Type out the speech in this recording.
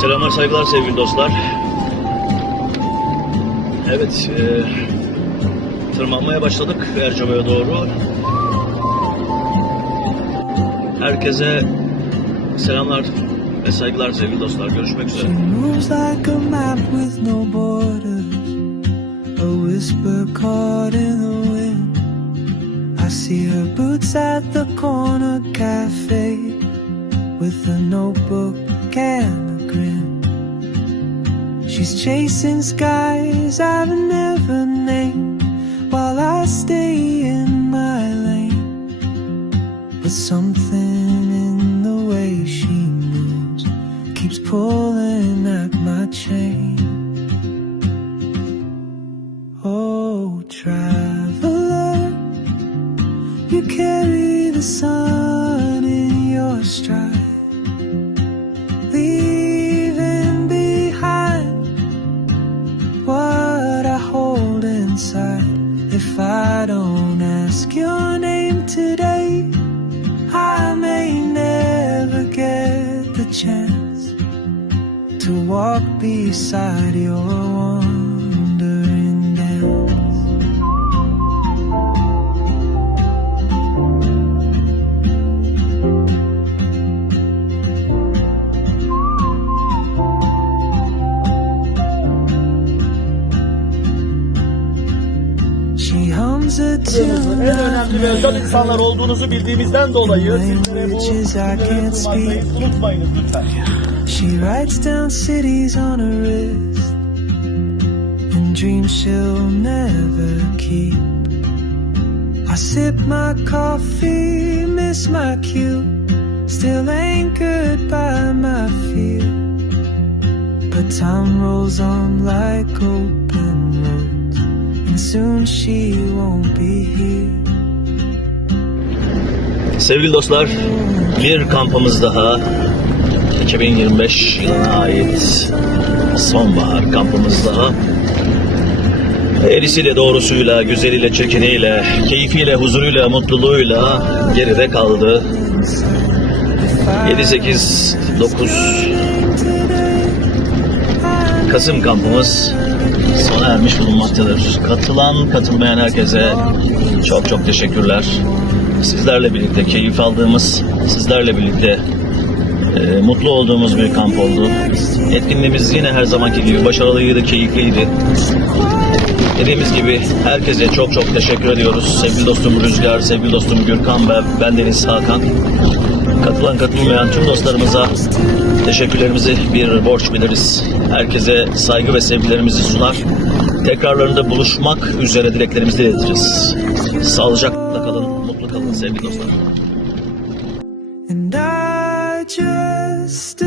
Selamlar, saygılar sevgili dostlar. Evet, tırmanmaya başladık Ercaba'ya doğru. Herkese selamlar ve saygılar sevgili dostlar. Görüşmek üzere. I see her boots at the corner cafe with a notebook and a grin. She's chasing skies I've never named while I stay in my lane. But something in the way she moves keeps pulling at my chain. Oh, traveler, you carry the sun in your stride, leaving behind what I hold inside. If I don't ask your name today, I may never get the chance to walk beside your wandering dance. En önemli ve özel insanlar olduğunuzu bildiğimizden dolayı sizlere bu videoları sunmayı unutmayınız lütfen. She writes down cities on her wrist and dreams she'll never keep. I sip my coffee, miss my cue, still anchored by my fear. But time rolls on like open roads, and soon she won't be here. Sevgili dostlar, bir kampımız daha, 2025 yılına ait sonbahar kampımız daha. Eğrisiyle, doğrusuyla, güzeliyle, çirkiniyle, keyfiyle, huzuruyla, mutluluğuyla geride kaldı. 7, 8, 9 Kasım kampımız sona ermiş bulunmaktadır. Katılan, katılmayan herkese çok çok teşekkürler. Sizlerle birlikte keyif aldığımız, sizlerle birlikte mutlu olduğumuz bir kamp oldu. Etkinliğimiz yine her zamanki gibi başarılıydı, keyifliydi. Dediğimiz gibi herkese çok çok teşekkür ediyoruz. Sevgili dostum Rüzgar, sevgili dostum Gürkan ve bendeniz Hakan. Katılan katılmayan tüm dostlarımıza teşekkürlerimizi bir borç biliriz. Herkese saygı ve sevgilerimizi sunar. Tekrarlarında buluşmak üzere dileklerimizi iletiriz. Sağlıcakla kalın, mutlu kalın sevgili dostlar. And I just